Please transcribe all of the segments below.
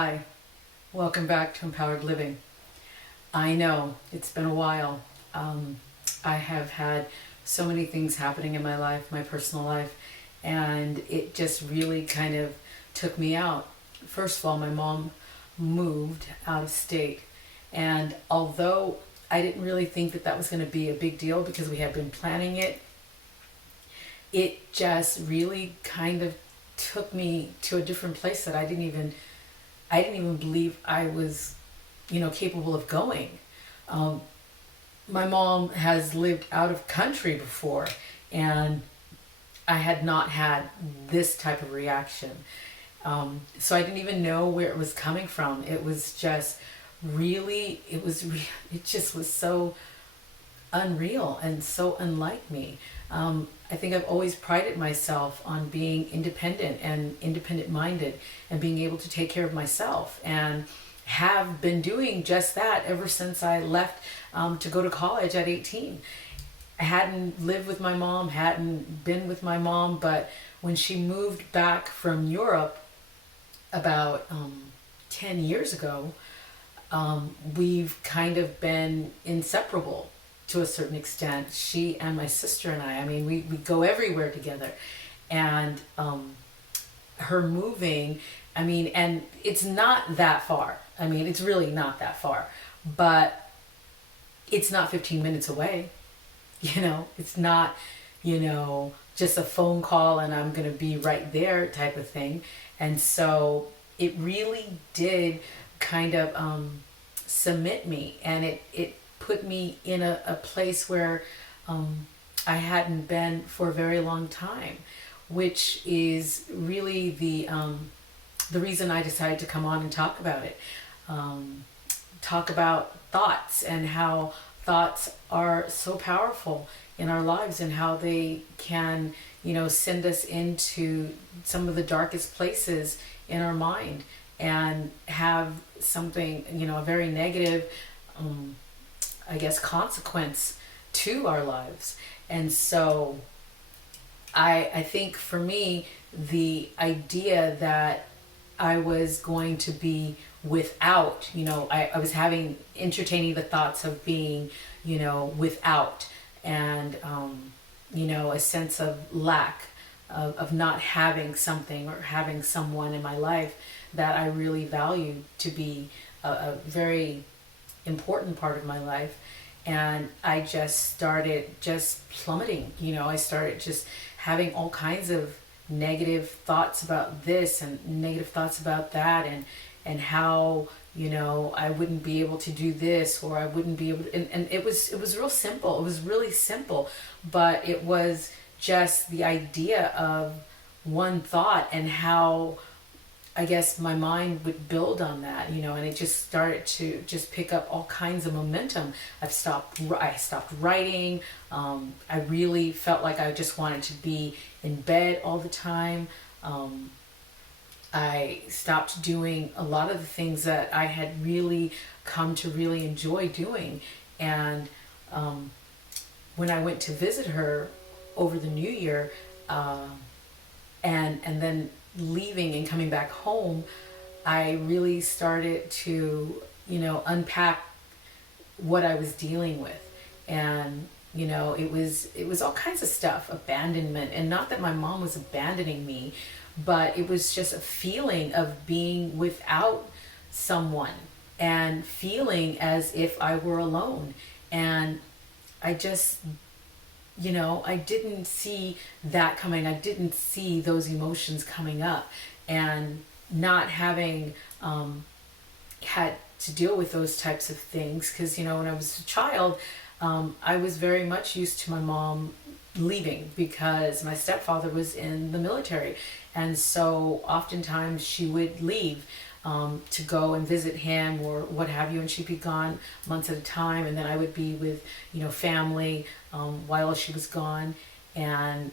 Hi, welcome back to Empowered Living. I know it's been a while. I have had so many things happening in my life, my personal life, and it just really kind of took me out. First of all, my mom moved out of state, and although I didn't really think that that was going to be a big deal because we had been planning it, it just really kind of took me to a different place that I didn't even believe I was, capable of going. Um, my mom has lived out of country before, and I had not had this type of reaction. So I didn't even know where it was coming from. It was just really, it just was so unreal and so unlike me. I think I've always prided myself on being independent and independent minded and being able to take care of myself, and have been doing just that ever since I left to go to college at 18. I hadn't lived with my mom, hadn't been with my mom, but when she moved back from Europe about 10 years ago, we've kind of been inseparable to a certain extent. She and my sister and I mean, we go everywhere together. And her moving, and it's not that far. It's really not that far. But it's not 15 minutes away. It's not, just a phone call and I'm going to be right there type of thing. And so it really did kind of submit me, and it put me in a place where I hadn't been for a very long time, which is really the reason I decided to come on and talk about it. Talk about thoughts and how thoughts are so powerful in our lives, and how they can, send us into some of the darkest places in our mind and have something, a very negative, consequence to our lives. And so I think for me, the idea that I was going to be without, I was entertaining the thoughts of being, without, and, a sense of lack, of not having something or having someone in my life that I really value to be a very important part of my life. And I just started just plummeting. I started just having all kinds of negative thoughts about this and negative thoughts about that, and how, I wouldn't be able to do this, or I wouldn't be able to, and it was real simple. It was really simple, but it was just the idea of one thought, and how I guess my mind would build on that, and it just started to just pick up all kinds of momentum. I stopped writing. I really felt like I just wanted to be in bed all the time. I stopped doing a lot of the things that I had really come to really enjoy doing. And when I went to visit her over the New Year, and then leaving and coming back home, I really started to, unpack what I was dealing with. And, it was all kinds of stuff, abandonment, and not that my mom was abandoning me, but it was just a feeling of being without someone and feeling as if I were alone. And I just, I didn't see that coming. I didn't see those emotions coming up, and not having had to deal with those types of things. Because, when I was a child, I was very much used to my mom leaving because my stepfather was in the military. And so oftentimes she would leave to go and visit him or what have you, and she'd be gone months at a time, and then I would be with, family while she was gone. And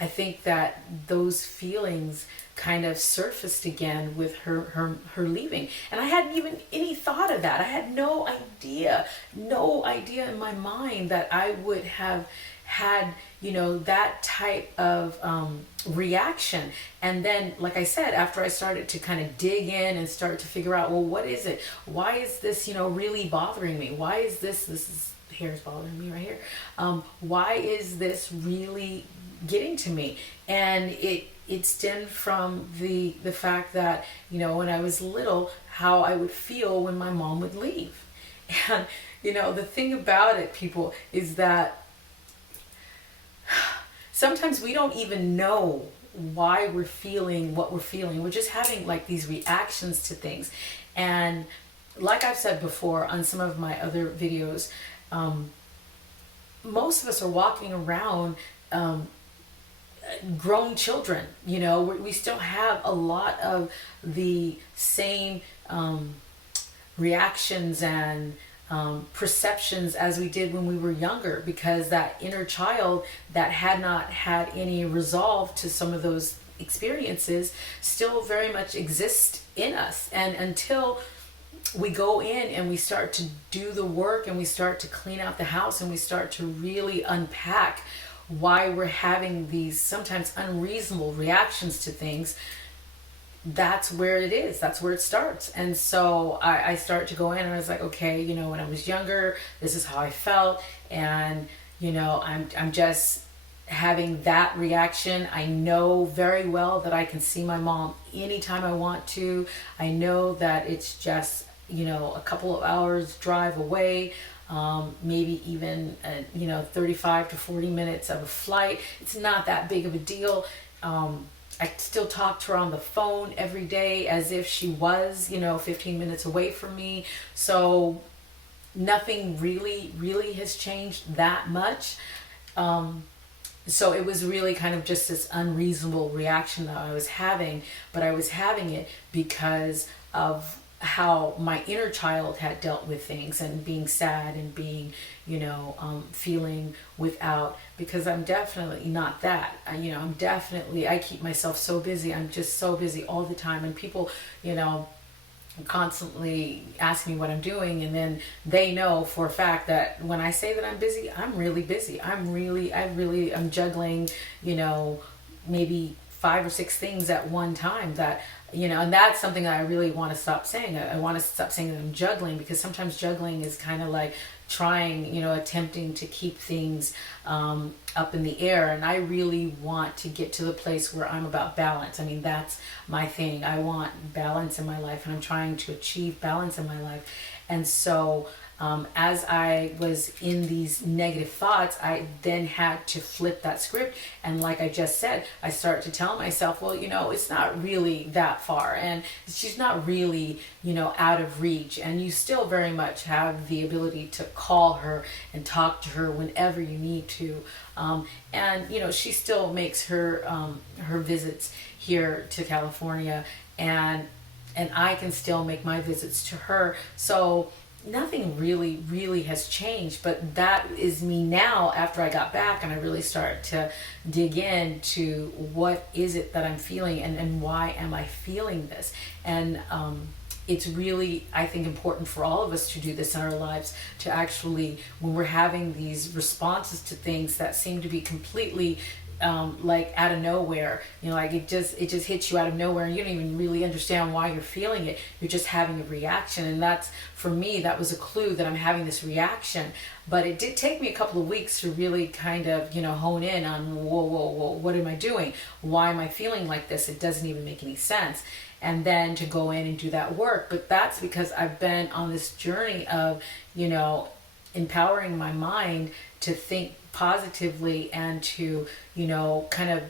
I think that those feelings kind of surfaced again with her leaving. And I hadn't even any thought of that. I had no idea in my mind that I would have had, that type of reaction. And then, like I said, after I started to kind of dig in and start to figure out, well, what is it? Why is this, really bothering me? Why is this is hair's bothering me right here. Why is this really getting to me? And it stemmed from the fact that, when I was little, how I would feel when my mom would leave. And, the thing about it, people, is that sometimes we don't even know why we're feeling what we're feeling. We're just having like these reactions to things. And like I've said before on some of my other videos, most of us are walking around grown children. We still have a lot of the same reactions and perceptions as we did when we were younger, because that inner child that had not had any resolve to some of those experiences still very much exist in us. And until we go in and we start to do the work and we start to clean out the house and we start to really unpack why we're having these sometimes unreasonable reactions to things, that's where it is. That's where it starts. And so I start to go in and I was like, okay, when I was younger, this is how I felt. And, I'm just having that reaction. I know very well that I can see my mom anytime I want to. I know that it's just, a couple of hours drive away. Maybe even 35 to 40 minutes of a flight. It's not that big of a deal. I still talk to her on the phone every day as if she was 15 minutes away from me. So nothing really has changed that much. So it was really kind of just this unreasonable reaction that I was having, but I was having it because of how my inner child had dealt with things and being sad and being, feeling without, because I'm definitely not that. I keep myself so busy. I'm just so busy all the time. And people, constantly ask me what I'm doing, and then they know for a fact that when I say that I'm busy, I'm really busy. I'm juggling, maybe 5 or 6 things at one time that, and that's something that I really want to stop saying. I want to stop saying that I'm juggling, because sometimes juggling is kind of like trying, attempting to keep things up in the air. And I really want to get to the place where I'm about balance. I mean, that's my thing. I want balance in my life, and I'm trying to achieve balance in my life. And so as I was in these negative thoughts, I then had to flip that script. And like I just said, I started to tell myself, well, it's not really that far. And she's not really, out of reach. And you still very much have the ability to call her and talk to her whenever you need to. And, she still makes her visits here to California. And I can still make my visits to her. So nothing really has changed, but that is me now after I got back and I really started to dig into what is it that I'm feeling and why am I feeling this. And it's really, I think, important for all of us to do this in our lives, to actually, when we're having these responses to things that seem to be completely like out of nowhere, like it just hits you out of nowhere and you don't even really understand why you're feeling it. You're just having a reaction. And that's, for me, that was a clue that I'm having this reaction. But it did take me a couple of weeks to really kind of, hone in on, whoa, what am I doing? Why am I feeling like this? It doesn't even make any sense. And then to go in and do that work. But that's because I've been on this journey of, empowering my mind to think positively and to, kind of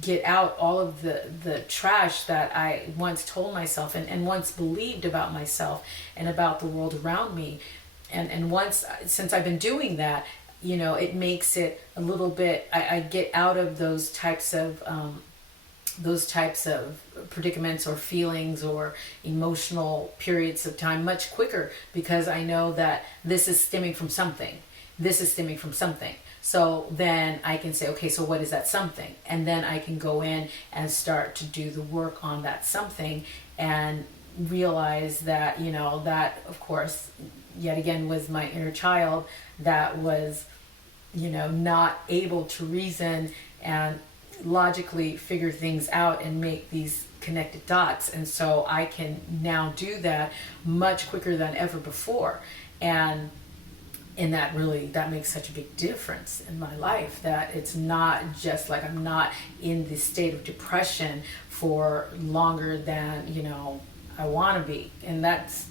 get out all of the trash that I once told myself and once believed about myself and about the world around me. And since I've been doing that, it makes it a little bit, I get out of those types of predicaments or feelings or emotional periods of time much quicker, because I know that this is stemming from something. So then I can say, okay, so what is that something? And then I can go in and start to do the work on that something and realize that, that of course, yet again, was my inner child that was not able to reason and logically figure things out and make these connected dots. And so I can now do that much quicker than ever before. And that makes such a big difference in my life, that it's not just like I'm not in this state of depression for longer than I want to be. And that's,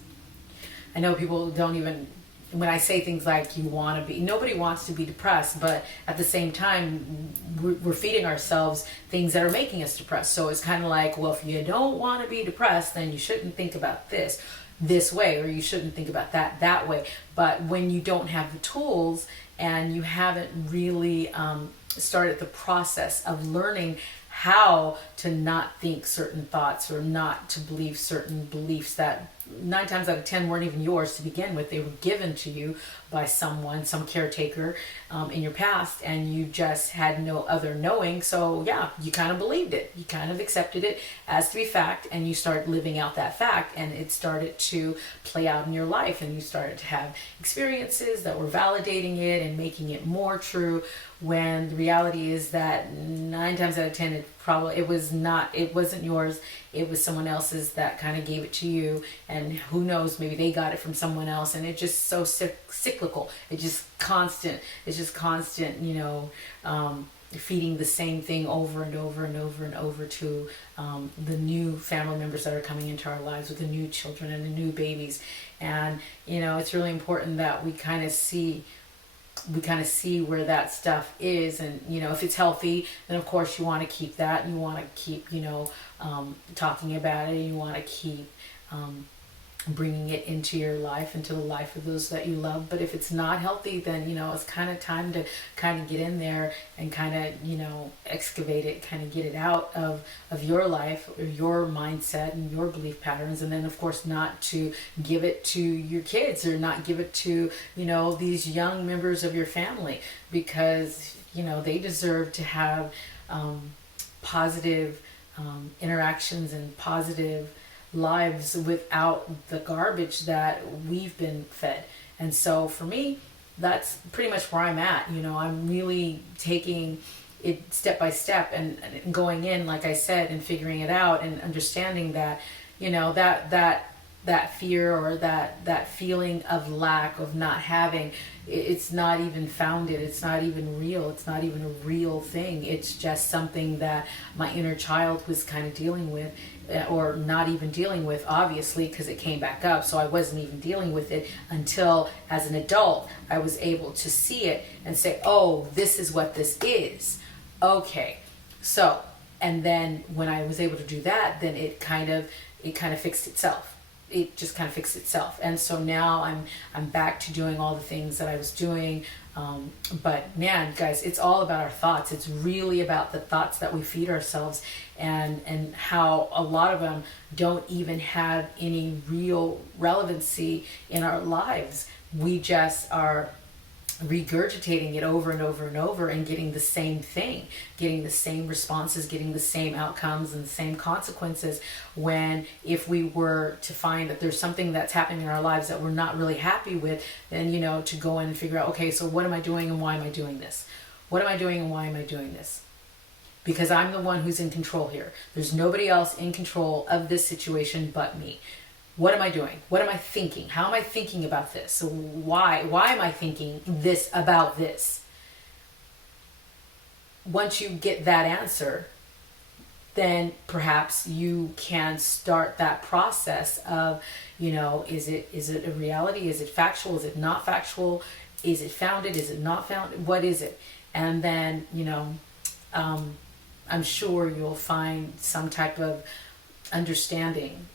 I know people don't even, when I say things like you want to be, nobody wants to be depressed, but at the same time we're feeding ourselves things that are making us depressed. So it's kind of like, well, if you don't want to be depressed, then you shouldn't think about this way, or you shouldn't think about that way. But when you don't have the tools and you haven't really started the process of learning how to not think certain thoughts or not to believe certain beliefs that 9 times out of 10 weren't even yours to begin with. They were given to you by someone, some caretaker in your past, and you just had no other knowing. So yeah, you kind of believed it. You kind of accepted it as to be fact, and you started living out that fact, and it started to play out in your life, and you started to have experiences that were validating it and making it more true, when the reality is that 9 times out of 10 it wasn't yours. It was someone else's that kind of gave it to you, and who knows, maybe they got it from someone else. And it's just so cyclical. It's just constant, feeding the same thing over and over and over and over to the new family members that are coming into our lives, with the new children and the new babies. And it's really important that we kind of see where that stuff is. And if it's healthy, then of course you want to keep that, and you want to keep talking about it, and you want to keep bringing it into your life, into the life of those that you love. But if it's not healthy, then it's kind of time to kind of get in there and kind of excavate it, kind of get it out of your life, or your mindset and your belief patterns. And then of course not to give it to your kids, or not give it to these young members of your family, because they deserve to have positive interactions and positive lives without the garbage that we've been fed. And so for me, that's pretty much where I'm at. I'm really taking it step by step and going in, like I said, and figuring it out, and understanding that that fear, or that feeling of lack, of not having, it's not even founded. It's not even real. It's not even a real thing. It's just something that my inner child was kind of dealing with, or not even dealing with, obviously, because it came back up. So I wasn't even dealing with it until, as an adult, I was able to see it and say, oh, this is what this is. Okay. So, and then when I was able to do that, then it kind of fixed itself. It just kind of fixed itself. And so now I'm back to doing all the things that I was doing. But man, guys, it's all about our thoughts. It's really about the thoughts that we feed ourselves, and how a lot of them don't even have any real relevancy in our lives. We just are regurgitating it over and over and over, and getting the same thing, getting the same responses, getting the same outcomes and the same consequences, when if we were to find that there's something that's happening in our lives that we're not really happy with, then to go in and figure out, okay, so what am I doing and why am I doing this? What am I doing and why am I doing this? Because I'm the one who's in control here. There's nobody else in control of this situation but me. What am I doing? What am I thinking? How am I thinking about this? So why am I thinking this about this? Once you get that answer, then perhaps you can start that process of, is it a reality? Is it factual? Is it not factual? Is it founded? Is it not founded? What is it? And then, I'm sure you'll find some type of understanding.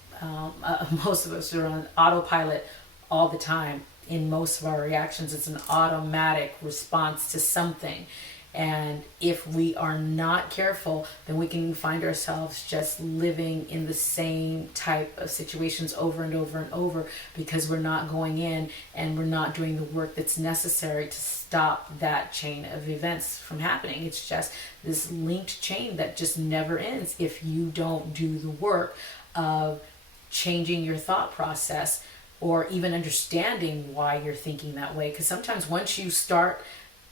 Most of us are on autopilot all the time. In most of our reactions, it's an automatic response to something. And if we are not careful, then we can find ourselves just living in the same type of situations over and over and over, because we're not going in and we're not doing the work that's necessary to stop that chain of events from happening. It's just this linked chain that just never ends if you don't do the work of changing your thought process, or even understanding why you're thinking that way. Because sometimes once you start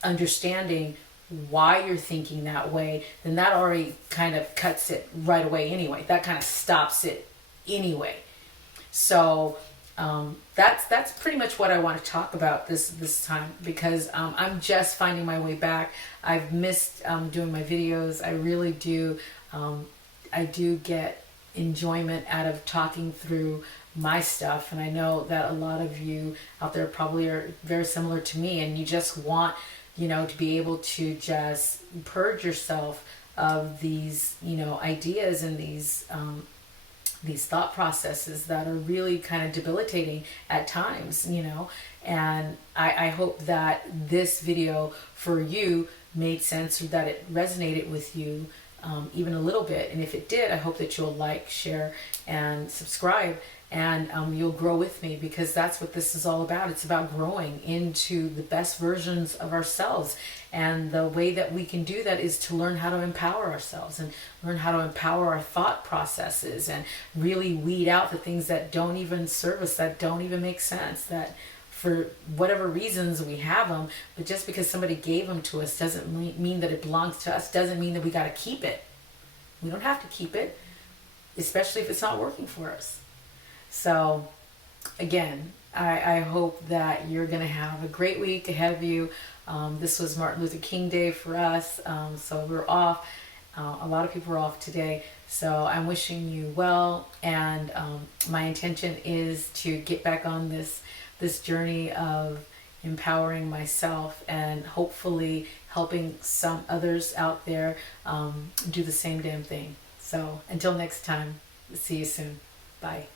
understanding why you're thinking that way, then that already kind of cuts it right away anyway. That kind of stops it anyway. So that's pretty much what I want to talk about this time, because I'm just finding my way back. I've missed doing my videos. I really do. I do get enjoyment out of talking through my stuff, and I know that a lot of you out there probably are very similar to me, and you just want, to be able to just purge yourself of these, ideas and these thought processes that are really kind of debilitating at times, and I hope that this video for you made sense, or that it resonated with you even a little bit. And if it did, I hope that you'll like, share, and subscribe, and you'll grow with me, because that's what this is all about. It's about growing into the best versions of ourselves. And the way that we can do that is to learn how to empower ourselves, and learn how to empower our thought processes, and really weed out the things that don't even serve us, that don't even make sense, that for whatever reasons we have them, but just because somebody gave them to us doesn't mean that it belongs to us, doesn't mean that we got to keep it. We don't have to keep it, especially if it's not working for us. So again, I hope that you're going to have a great week ahead of you. This was Martin Luther King Day for us, so we're off. A lot of people are off today, so I'm wishing you well, and my intention is to get back on this journey of empowering myself, and hopefully helping some others out there do the same damn thing. So until next time, see you soon. Bye.